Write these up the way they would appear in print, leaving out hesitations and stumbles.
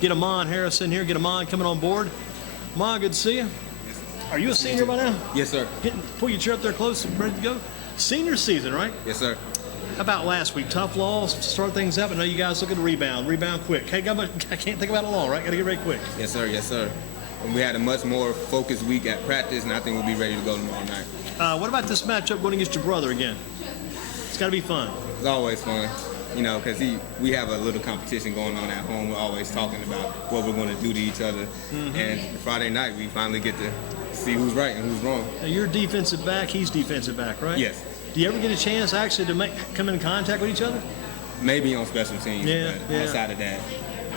get Amon Harris in here, get Amon coming on board. Amon, good to see you. Are you a senior by now? Yes, sir. Pull your chair up there close and ready to go. Senior season, right? Yes, sir. How about last week? Tough loss to start things up. I know you guys look at the rebound quick. Hey, I can't think about it long, right? Got to get ready quick. Yes, sir. Yes, sir. And we had a much more focused week at practice, and I think we'll be ready to go tomorrow night. What about this matchup going against your brother again? It's got to be fun. It's always fun, you know, because we have a little competition going on at home. We're always talking about what we're going to do to each other. And Friday night, we finally get to see who's right and who's wrong. Now, you're defensive back. He's defensive back, right? Yes. Do you ever get a chance actually to come in contact with each other? Maybe on special teams, Yeah. outside of that.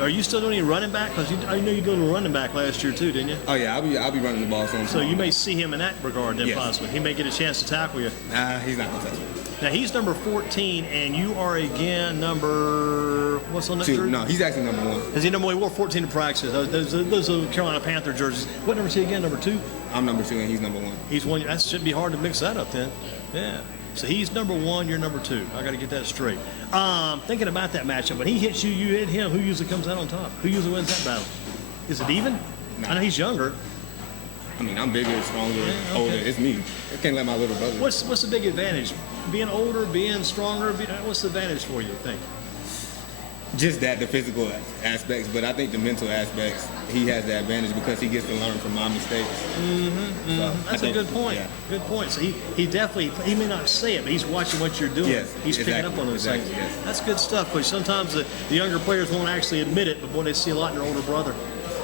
Are you still doing any running back? Because I know you did a running back last year too, didn't you? Oh yeah, I'll be running the ball soon. So you may see him in that regard then, Yes. possibly. He may get a chance to tackle you. Nah, he's not gonna touch me. Now he's number 14, and you are again number what's on that 2. jersey? No, he's actually number 1. Is he number 1? He wore 14 to practice. Those are Carolina Panther jerseys. What number is he again? Number 2? I'm number 2, and he's number 1. He's one. That shouldn't be hard to mix that up then. Yeah. So he's number 1, you're number 2. I got to get that straight. Thinking about that matchup, when he hits you, you hit him. Who usually comes out on top? Who usually wins that battle? Is it even? No. I know he's younger. I mean, I'm bigger, stronger, okay. older. It's me. I can't let my little brother. What's the big advantage? Being older, being stronger. What's the advantage for you? I think. Just that, the physical aspects, but I think the mental aspects, he has the advantage because he gets to learn from my mistakes. So That's a good point. Yeah. Good point. So he definitely, he may not say it, but he's watching what you're doing. Yes, he's picking exactly, up on those exactly, things. yes. That's good stuff. But sometimes the younger players won't actually admit it, but boy, they see a lot in their older brother.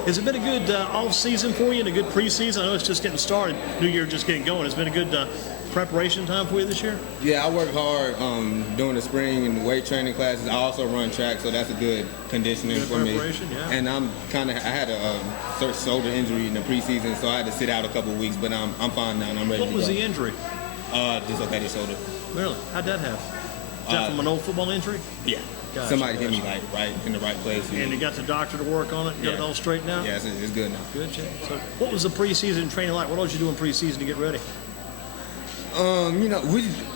Has it been a good off season for you and a good preseason? I know it's just getting started. New Year just getting going. It's been a good preparation time for you this year? Yeah, I work hard during the spring and weight training classes. I also run track, so that's a good conditioning for me. Yeah. And I had a shoulder injury in the preseason, so I had to sit out a couple of weeks, but I'm fine now and I'm ready to go. What was the injury? Dislocated shoulder. Really? How'd that happen? Is that from an old football injury? Yeah. Gotcha, Somebody hit me right in the right place. And you got the doctor to work on it and got it all straightened out? Yeah, it's good now. Good, Jay. So what was the preseason training like? What else you do in preseason to get ready? You know,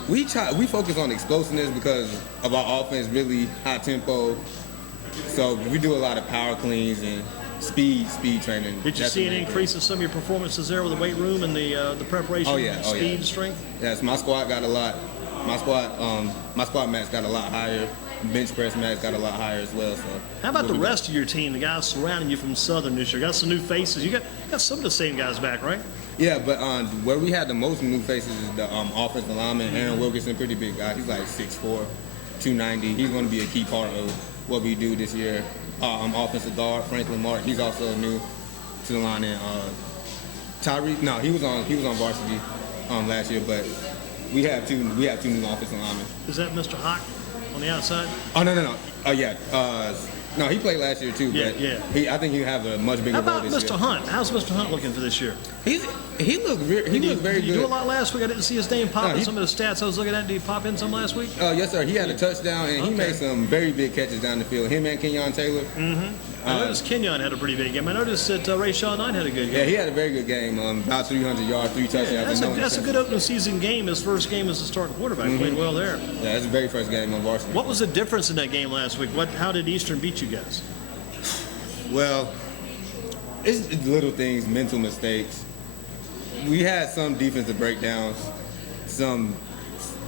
we focus on explosiveness because of our offense, really high tempo. So we do a lot of power cleans and speed training. Did you see an increase in some of your performances there with the weight room and the preparation? Oh yeah, speed and strength. Yes, my squat got a lot. My squat max got a lot higher. Bench press max got a lot higher as well. So how about the rest of your team? The guys surrounding you from Southern this year. Got some new faces. You got some of the same guys back, right? Yeah, but where we had the most new faces is the offensive lineman. Aaron Wilkinson, pretty big guy. He's like 6'4", 290. He's going to be a key part of what we do this year. Offensive guard Franklin Mark. He's also new to the line. And Tyree, no, he was on varsity last year, but we have two new offensive linemen. Is that Mr. Hawk on the outside? Oh no. Oh yeah. No, he played last year too. But I think he'll have a much bigger role this year. How about Mr. Hunt? How's Mr. Hunt looking for this year? He looked very good. Did you do a lot last week? I didn't see his name pop in some of the stats I was looking at. Did he pop in some last week? Yes, sir. He had a touchdown, and he made some very big catches down the field. Him and Kenyon Taylor. I noticed Kenyon had a pretty big game. I noticed that Ray Shaw Knight had a good game. Yeah, he had a very good game. About 300 yards, 3 touchdowns. That's a good opening season game. His first game as a starting quarterback. Played well there. Yeah, that's the very first game on varsity. What was the difference in that game last week? How did Eastern beat you guys? Well, it's little things, mental mistakes. We had some defensive breakdowns, some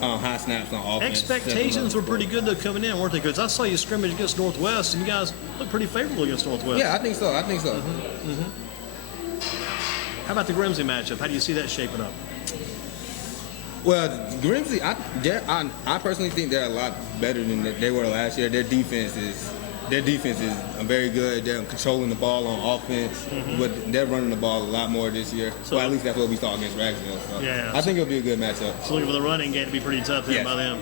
high snaps on offense. Expectations were pretty good though coming in, weren't they? Because I saw you scrimmage against Northwest, and you guys looked pretty favorable against Northwest. Yeah, I think so. How about the Grimsley matchup? How do you see that shaping up? Well, Grimsley, I personally think they're a lot better than they were last year. Their defense is very good. They're controlling the ball on offense, but they're running the ball a lot more this year. So at least that's what we saw against Ragsdale. So yeah, I think it'll be a good matchup. So looking for the running game to be pretty tough there by them.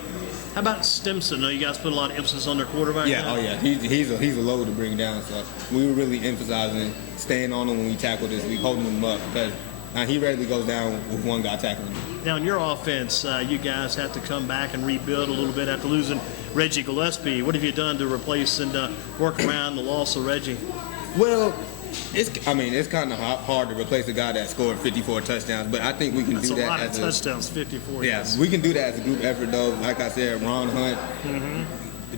How about Stimson? You guys put a lot of emphasis on their quarterback. Yeah, now? oh yeah, he's a load to bring down. So we were really emphasizing staying on him when we tackle this week, holding him up because he rarely goes down with one guy tackling him. Now in your offense, you guys have to come back and rebuild a little bit after losing Reggie Gillespie. What have you done to replace and work around the loss of Reggie? Well, it's kind of hard to replace a guy that scored 54 touchdowns, but I think we can do that. That's a lot of touchdowns, 54. Yeah, we can do that as a group effort, though. Like I said, Ron Hunt,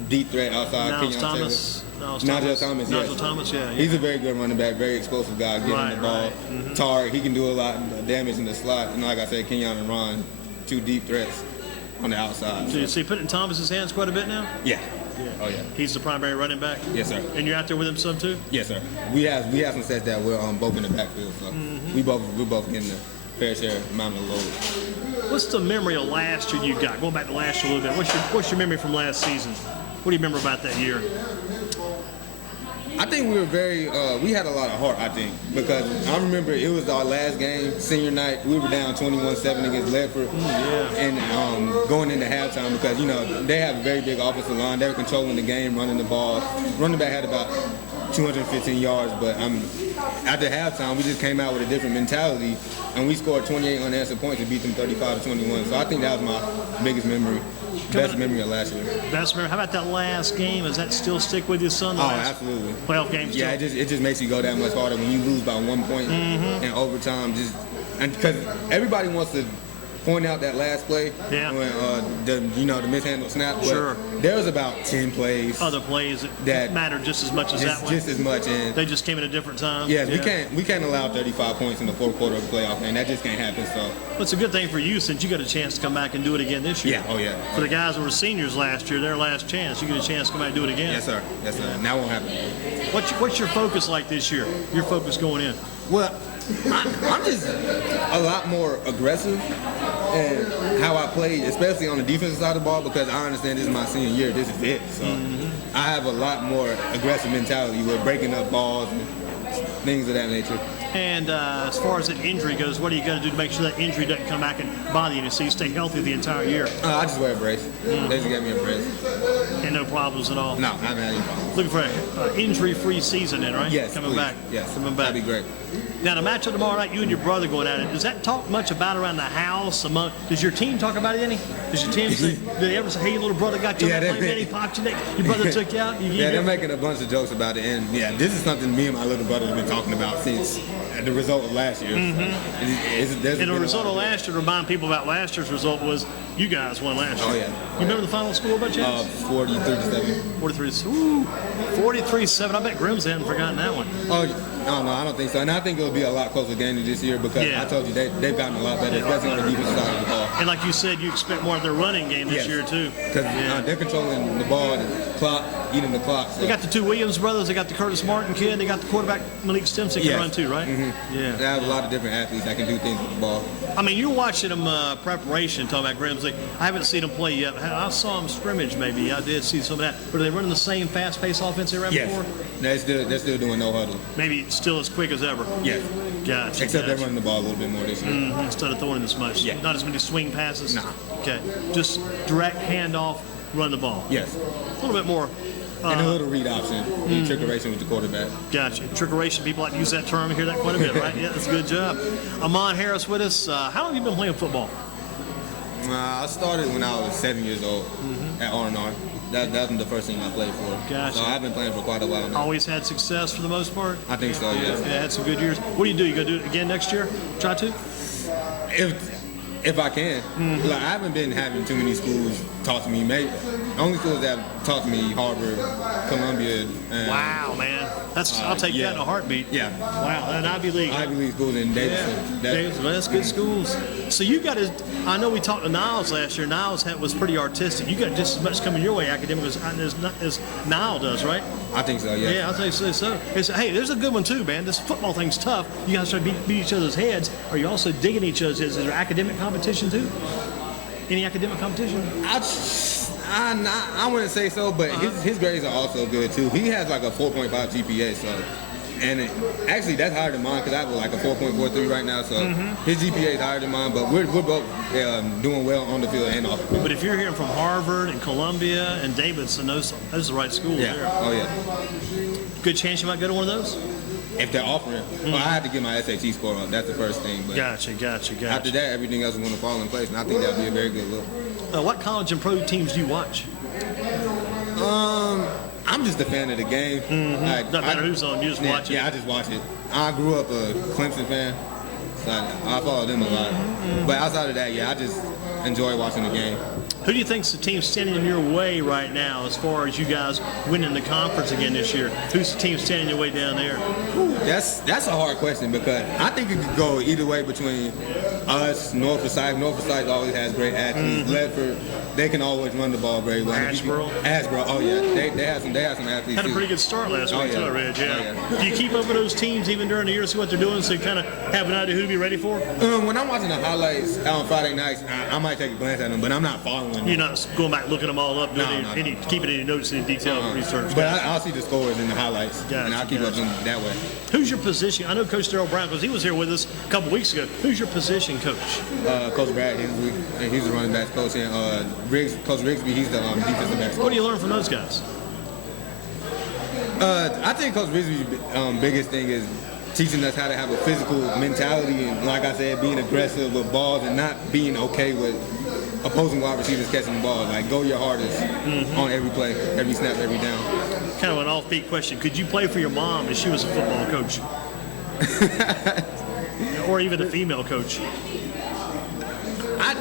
deep threat outside. Niles Thomas. Nigel Thomas, yes. Nigel Thomas, yeah. He's a very good running back, very explosive guy, getting the ball. Target, he can do a lot of damage in the slot. And like I said, Kenyon and Ron, two deep threats on the outside. So you see, put it in Thomas's hands quite a bit now. Yeah. Oh yeah. He's the primary running back. Yes, sir. And you're out there with him some too. Yes, sir. We have some sets that we're both in the backfield, so we're both getting the fair share amount of the load. What's the memory of last year you got? Going back to last year a little bit. What's your memory from last season? What do you remember about that year? I think we were we had a lot of heart, I think, because I remember it was our last game, senior night. We were down 21-7 against Ledford. And going into halftime because, they have a very big offensive line. They were controlling the game, running the ball. Running back had about 215 yards, but after halftime, we just came out with a different mentality, and we scored 28 unanswered points to beat them 35-21. So I think that was my biggest memory. Best memory of last year. Best memory. How about that last game? Does that still stick with you, son? Absolutely. Playoff games. Yeah, it just makes you go that much harder when you lose by 1 point in overtime. And because everybody wants to point out that last play when the mishandled snap. But there was about 10 plays. Other plays that mattered just as much as that one. Just as much, and they just came at a different time. Yes, we can't allow 35 points in the fourth quarter of the playoff game. That just can't happen. So. Well, it's a good thing for you since you got a chance to come back and do it again this year. Yeah. Oh yeah. For the guys who were seniors last year, their last chance, you get a chance to come back and do it again. Yes, sir. Yes, sir. And that won't happen. What's your focus like this year? Your focus going in? Well, I'm just a lot more aggressive in how I play, especially on the defensive side of the ball, because I understand this is my senior year. This is it. So I have a lot more aggressive mentality with breaking up balls and things of that nature. And as far as the injury goes, what are you going to do to make sure that injury doesn't come back and bother you so you stay healthy the entire year? I just wear a brace. They just gave me a brace. And no problems at all? No, I haven't had any problems. Looking for an injury-free season then, right? Yes, Coming please. back. Yes, Coming back. that'd be great. Now, the matchup tomorrow night, you and your brother going at it, does that talk much about around the house? Does your team talk about it any? Does your team say, do they ever say, hey, your little brother got you on that plane, man, he popped you neck, your brother took you out? They're making a bunch of jokes about it, and this is something me and my little brother have been talking about since the result of last year. And the result of last year, to remind people about last year's result, was you guys won last year. Oh, yeah. You remember the final score by chance? 43-7. 43-7. I bet Grims hadn't forgotten that one. Oh, no, I don't think so. And I think it'll be a lot closer game this year because I told you they've gotten a lot better, especially on the defensive side of the ball. And like you said, you expect more of their running game this year, too. Because they're controlling the ball, the clock, eating the clock. So. They got the two Williams brothers. They got the Curtis Martin kid. They got the quarterback, Malik Stimson, can run, too, right? Yeah. They have a lot of different athletes that can do things with the ball. I mean, you're watching them preparation, talking about Grimsley. I haven't seen them play yet. I saw them scrimmage, maybe. I did see some of that. But are they running the same fast-paced offense they ran before? They're still doing no huddle. Maybe still as quick as ever. Yes. Gotcha. Except they're running the ball a little bit more this year. Instead of throwing this much. Yeah. Not as many swing passes. Nah. Okay. Just direct handoff, run the ball. Yes. A little bit more. And a little read option, trickeration with the quarterback. Gotcha. Trickeration, people like to use that term. I hear that quite a bit, right? Yeah, that's a good job. Amon Harris with us. How long have you been playing football? I started when I was 7 years old at R&R. That was the first team I played for. Gotcha. So I've been playing for quite a while now. Always had success for the most part? I think so, yes. Yeah, had some good years. What do? You going to do it again next year? Try to? If I can. Like, I haven't been having too many schools talk to me. The only schools that have talked to me, Harvard, Columbia. And, wow, man. I'll take that in a heartbeat. Yeah. Wow, an Ivy League. Ivy League schools in Davidson. Yeah. That's good schools. So you got I know we talked to Niles last year. Niles was pretty artistic. You got just as much coming your way academically as Niles does, right? I think so, yeah. Yeah, I'll tell you so. Hey, there's a good one too, man. This football thing's tough. You guys try to beat each other's heads. Are you also digging each other's heads? Is there academic competition too? Any academic competition? I wouldn't say so, but his grades are also good too. He has like a 4.5 GPA, so. And actually, that's higher than mine because I have like a 4.43 right now. So his GPA is higher than mine, but we're both doing well on the field and off the field. But if you're hearing from Harvard and Columbia and Davidson, those are the right schools there. Oh, yeah. Good chance you might go to one of those? If they're offering. Well, I have to get my SAT score up. That's the first thing. But Gotcha. After that, everything else is going to fall in place, and I think that would be a very good look. What college and pro teams do you watch? I'm just a fan of the game. Doesn't matter who's on, you just watch it. Yeah, I just watch it. I grew up a Clemson fan, so I follow them a lot. But outside of that, I just enjoy watching the game. Who do you think's the team standing in your way right now as far as you guys winning the conference again this year? Who's the team standing your way down there? That's a hard question because I think it could go either way between us, North Forsyth. North Forsyth always has great athletes. Ledford, they can always run the ball very well. Asheboro, oh yeah, they have some athletes. Had a too. pretty good start last week, too, I read. Yeah. Oh, yeah. Do you keep up with those teams even during the year, see what they're doing, so you kind of have an idea who to be ready for? When I'm watching the highlights on Friday nights, I might take a glance at them, but I'm not following them. You're not going back looking them all up, keeping any notes, any detailed research. But I'll see the scores in the highlights, and I'll keep up them that way. Who's your position? I know Coach Darrell Brown, because he was here with us a couple weeks ago. Who's your position coach? Coach Brad Hensley, and he's the running backs coach, and Coach Rigsby, he's the defensive backs coach. What do you learn from those guys? I think Coach Rigsby's biggest thing is teaching us how to have a physical mentality and, like I said, being aggressive with balls and not being okay with opposing wide receivers catching the ball. Like, go your hardest on every play, every snap, every down. Kind of an off-beat question. Could you play for your mom if she was a football coach? Or even a female coach? How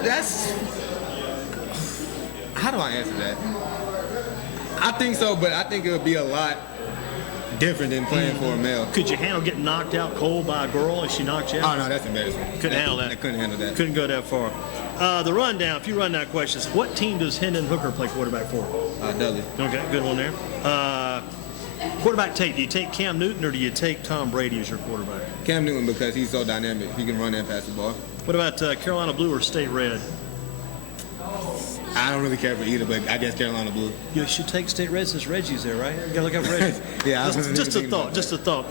do I answer that? I think so, but I think it would be a lot different than playing for a male. Could you handle getting knocked out cold by a girl if she knocked you out? Oh, no, that's embarrassing. Couldn't handle that. I couldn't handle that. Couldn't go that far. The rundown, a few rundown questions. What team does Hendon Hooker play quarterback for? Dudley. Okay, good one there. Quarterback tape, do you take Cam Newton or do you take Tom Brady as your quarterback? Cam Newton, because he's so dynamic. He can run and pass the ball. What about Carolina Blue or State Red? I don't really care for either, but I guess Carolina Blue. You should take State Red since Reggie's there, right? You gotta look up Reggie. Yeah, just a thought.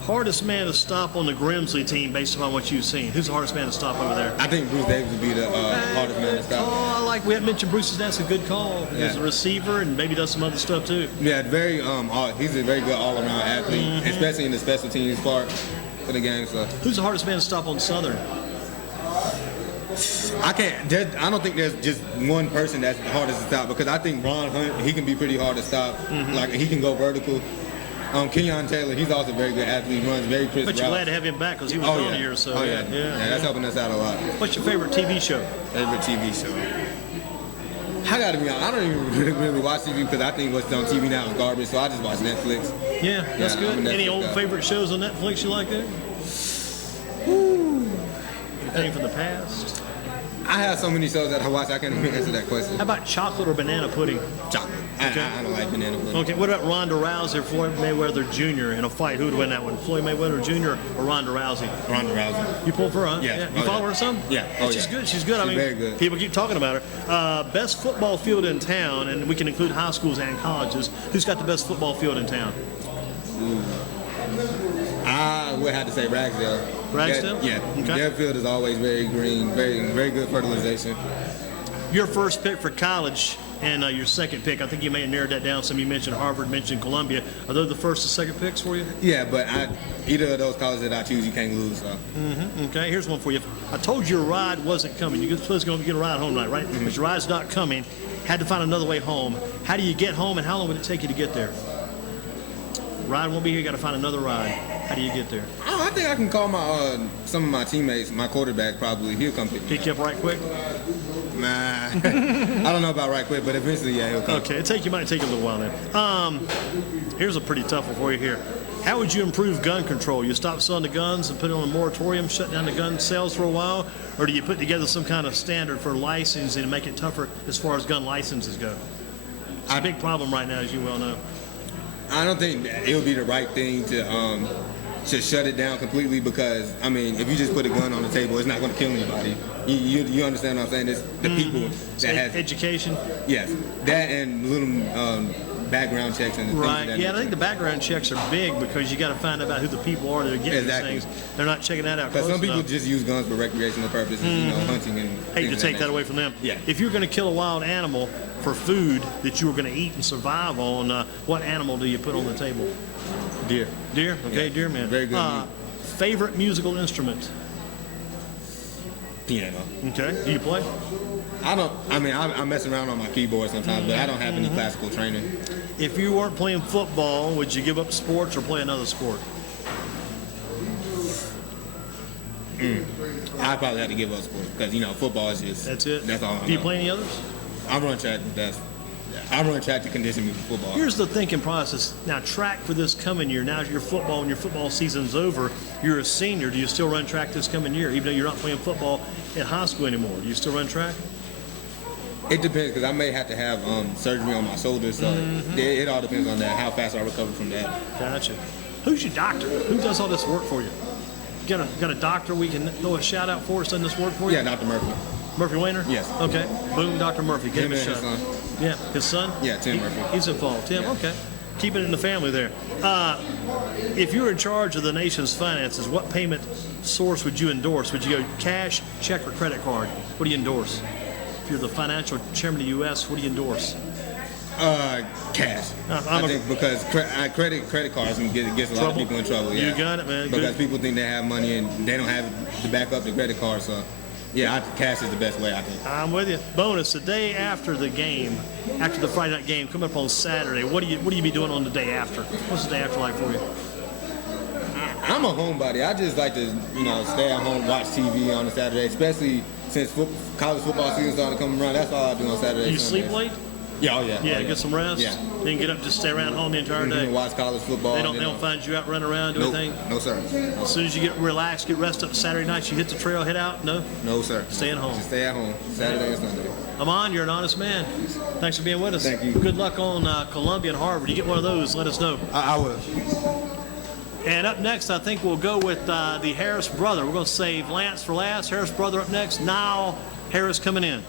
Hardest man to stop on the Grimsley team based upon what you've seen. Who's the hardest man to stop over there? I think Bruce Davis would be the hardest man to stop. Oh, we haven't mentioned Bruce's. That's a good call. He's a receiver and maybe does some other stuff too. Yeah, he's a very good all-around athlete, especially in the special teams part of the game. So who's the hardest man to stop on Southern? I don't think there's just one person that's the hardest to stop because I think Ron Hunt, he can be pretty hard to stop. Like he can go vertical. Kenyon Taylor, he's also a very good athlete, runs very crisp routes. But you're glad to have him back because he was gone here. So yeah, that's helping us out a lot. What's your favorite TV show? Favorite TV show? I gotta be honest, I don't even really watch TV because I think what's on TV now is garbage, so I just watch Netflix. Yeah, that's good. Any old favorite shows on Netflix you like there? Anything from the past? I have so many shows that I watch, I can't even answer that question. How about chocolate or banana pudding? Chocolate. Okay. I don't like banana pudding. Okay, what about Ronda Rousey or Floyd Mayweather Jr. in a fight? Who would win that one? Floyd Mayweather Jr. or Ronda Rousey? Ronda Rousey. You pull for her, huh? Yeah. You follow her some? Yeah. She's good. She's good. She's very good. People keep talking about her. Best football field in town, and we can include high schools and colleges. Who's got the best football field in town? I would have to say Ragsdale. Ragsdale? Yeah. Okay. Their field is always very green, very good fertilization. Your first pick for college and your second pick, I think you may have narrowed that down some. You mentioned Harvard, mentioned Columbia. Are those the first and second picks for you? Yeah, but either of those colleges that I choose, you can't lose. So. Okay, here's one for you. I told you your ride wasn't coming. You're supposed to get a ride home tonight, right? But your ride's not coming. Had to find another way home. How do you get home, and how long would it take you to get there? Ride won't be here. You got to find another ride. How do you get there? I think I can call some of my teammates, my quarterback probably. He'll come pick me. Pick you up right quick? Nah. I don't know about right quick, but eventually, yeah, he'll come. Okay, it might take a little while then. Here's a pretty tough one for you here. How would you improve gun control? You stop selling the guns and put it on a moratorium, shut down the gun sales for a while? Or do you put together some kind of standard for licensing and make it tougher as far as gun licenses go? It's a big problem right now, as you well know. I don't think it would be the right thing to shut it down completely because, I mean, if you just put a gun on the table, it's not going to kill anybody. You understand what I'm saying? It's the people that have education. Yes, that and little background checks and right. Things Yeah, I think the background checks are big because you got to find out about who the people are that are getting these things. They're not checking that out. Because some people just use guns for recreational purposes, hunting and. Hate to take that away from them. Yeah. If you're going to kill a wild animal for food that you were going to eat and survive on, what animal do you put on the table? Deer. Deer? Okay, Yeah. deer man. Very good meat. Favorite musical instrument? Piano. Okay. Do you play? I mess around on my keyboard sometimes, but I don't have any classical training. If you weren't playing football, would you give up sports or play another sport? I probably have to give up sports because football is just That's it. That's all. Do you play any others? I run track. I run track to condition me for football. Here's the thinking process. Now, track for this coming year. Now your football, when your football season's over, you're a senior. Do you still run track this coming year, even though you're not playing football in high school anymore? Do you still run track? It depends because I may have to have surgery on my shoulder, so it all depends on that, how fast I recover from that. Gotcha. Who's your doctor? Who does all this work for you? Got a doctor we can throw a shout out for us done this work for you? Yeah, Dr. Murphy. Murphy Weiner? Yes. Okay. Boom, Dr. Murphy. Give him a and his shout. son. Yeah, his son? Yeah, Tim Murphy. He's involved. Tim, Yeah. okay. Keep it in the family there. If you were in charge of the nation's finances, what payment source would you endorse? Would you go cash, check, or credit card? What do you endorse? If you're the financial chairman of the U.S., what do you endorse? Cash. I'm I think because credit cards can gets a lot of people in trouble. Yeah. You got it, man. Because Good. people think they have money and they don't have to back up the credit card. So, yeah, cash is the best way, I think. I'm with you. Bonus, the day after the game, after the Friday night game, coming up on Saturday, what do you be doing on the day after? What's the day after like for you? I'm a homebody. I just like to, stay at home, watch TV on a Saturday, especially since college football season starting to come around. That's all I do on Saturday. You sleep late? Yeah, oh yeah. Yeah, oh, get some rest. Yeah. Then get up, just stay around home the entire day. Watch college football. They don't find you out running around, do Nope. anything? No, sir. As soon as you get relaxed, get rest up Saturday night, you hit the trail, head out? No? No, sir. Staying home. Just stay at home, Saturday and Sunday. Amon, you're an honest man. Thanks for being with us. Thank you. Good luck on Columbia and Harvard. You get one of those, let us know. I will. And up next, I think we'll go with the Harris brother. We're going to save Lance for last. Harris brother up next. Now Harris coming in.